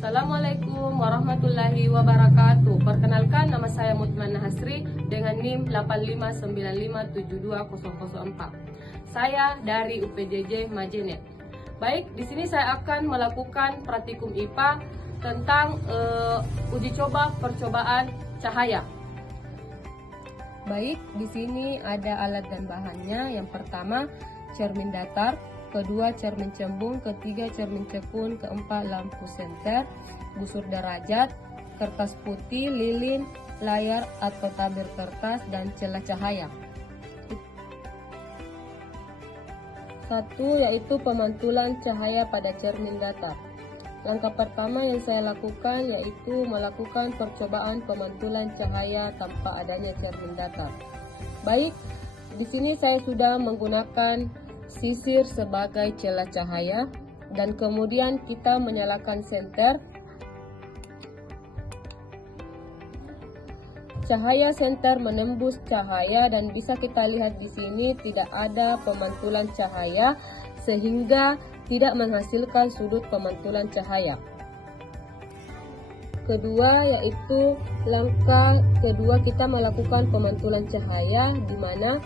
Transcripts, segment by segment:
Assalamualaikum warahmatullahi wabarakatuh. Perkenalkan, nama saya Mutmana Hasri dengan NIM 8595720004. Saya dari UPJJ Majene. Baik, di sini saya akan melakukan praktikum IPA tentang uji coba percobaan cahaya. Baik, di sini ada alat dan bahannya. Yang pertama, cermin datar. Kedua, cermin cembung. Ketiga, cermin cekun. Keempat, lampu senter, busur derajat, kertas putih, lilin, layar atau tabir kertas, dan celah cahaya. Satu, yaitu pemantulan cahaya pada cermin datar. Langkah pertama yang saya lakukan yaitu melakukan percobaan pemantulan cahaya tanpa adanya cermin datar. Baik, di sini saya sudah menggunakan sisir sebagai celah cahaya dan kemudian kita menyalakan senter. Cahaya senter menembus cahaya dan bisa kita lihat di sini tidak ada pemantulan cahaya sehingga tidak menghasilkan sudut pemantulan cahaya. Kedua, yaitu langkah kedua kita melakukan pemantulan cahaya di mana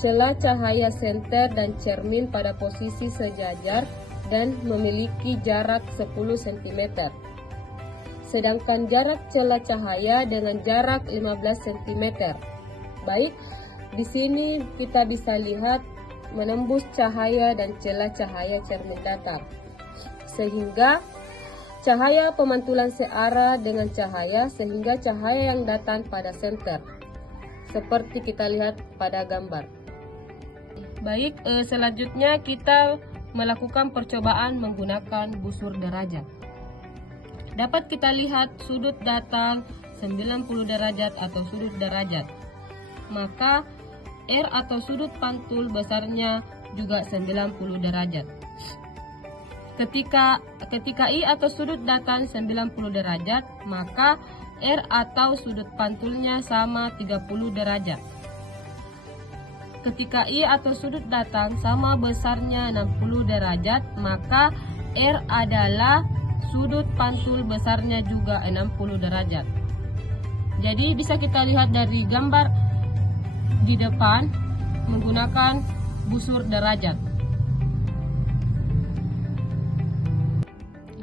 celah cahaya senter dan cermin pada posisi sejajar dan memiliki jarak 10 cm. Sedangkan jarak celah cahaya dengan jarak 15 cm. Baik, di sini kita bisa lihat menembus cahaya dan celah cahaya cermin datar. Sehingga cahaya pemantulan searah dengan cahaya sehingga cahaya yang datang pada senter. Seperti kita lihat pada gambar. Baik, selanjutnya kita melakukan percobaan menggunakan busur derajat. Dapat kita lihat sudut datang 90 derajat atau sudut derajat. Maka R atau sudut pantul besarnya juga 90 derajat. Ketika I atau sudut datang 90 derajat, maka R atau sudut pantulnya sama 30 derajat. Ketika I atau sudut datang sama besarnya 60 derajat, maka R adalah sudut pantul besarnya juga 60 derajat. Jadi bisa kita lihat dari gambar di depan menggunakan busur derajat.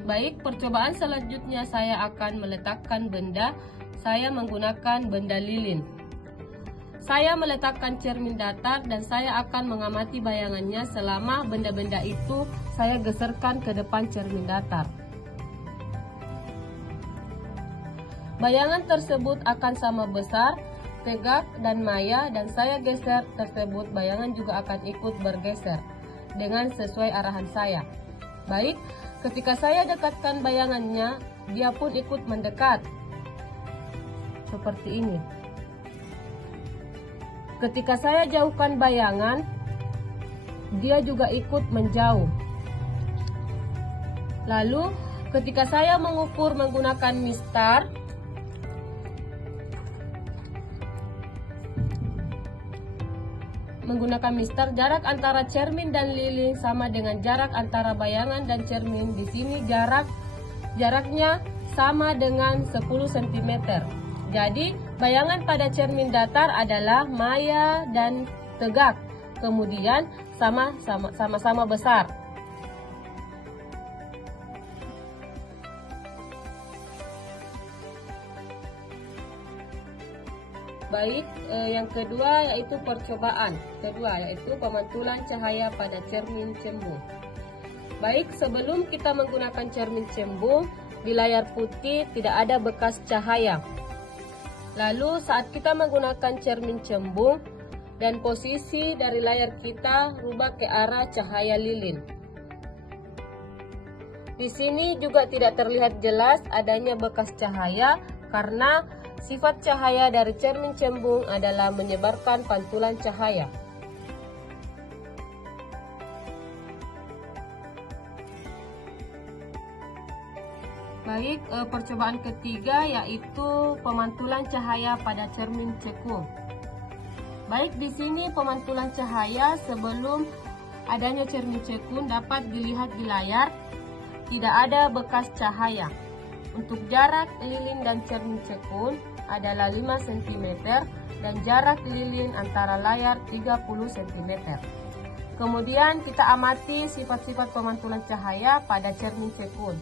Baik, percobaan selanjutnya saya akan meletakkan benda. Saya menggunakan benda lilin. Saya meletakkan cermin datar dan saya akan mengamati bayangannya selama benda-benda itu saya geserkan ke depan cermin datar. Bayangan tersebut akan sama besar, tegak, dan maya dan saya geser tersebut bayangan juga akan ikut bergeser dengan sesuai arahan saya. Baik, ketika saya dekatkan bayangannya, dia pun ikut mendekat. Seperti ini. Ketika saya jauhkan bayangan, dia juga ikut menjauh. Lalu, ketika saya mengukur menggunakan mistar, jarak antara cermin dan lilin sama dengan jarak antara bayangan dan cermin. Di sini jaraknya sama dengan 10 cm. Jadi, bayangan pada cermin datar adalah maya dan tegak, kemudian sama-sama besar. Baik, yang kedua yaitu percobaan. Kedua yaitu pemantulan cahaya pada cermin cembung. Baik, sebelum kita menggunakan cermin cembung, di layar putih tidak ada bekas cahaya. Lalu saat kita menggunakan cermin cembung dan posisi dari layar kita rubah ke arah cahaya lilin. Di sini juga tidak terlihat jelas adanya bekas cahaya karena sifat cahaya dari cermin cembung adalah menyebarkan pantulan cahaya. Baik, percobaan ketiga yaitu pemantulan cahaya pada cermin cekung. Baik, di sini pemantulan cahaya sebelum adanya cermin cekung dapat dilihat di layar, tidak ada bekas cahaya. Untuk jarak lilin dan cermin cekun adalah 5 cm dan jarak lilin antara layar 30 cm. Kemudian kita amati sifat-sifat pemantulan cahaya pada cermin cekun.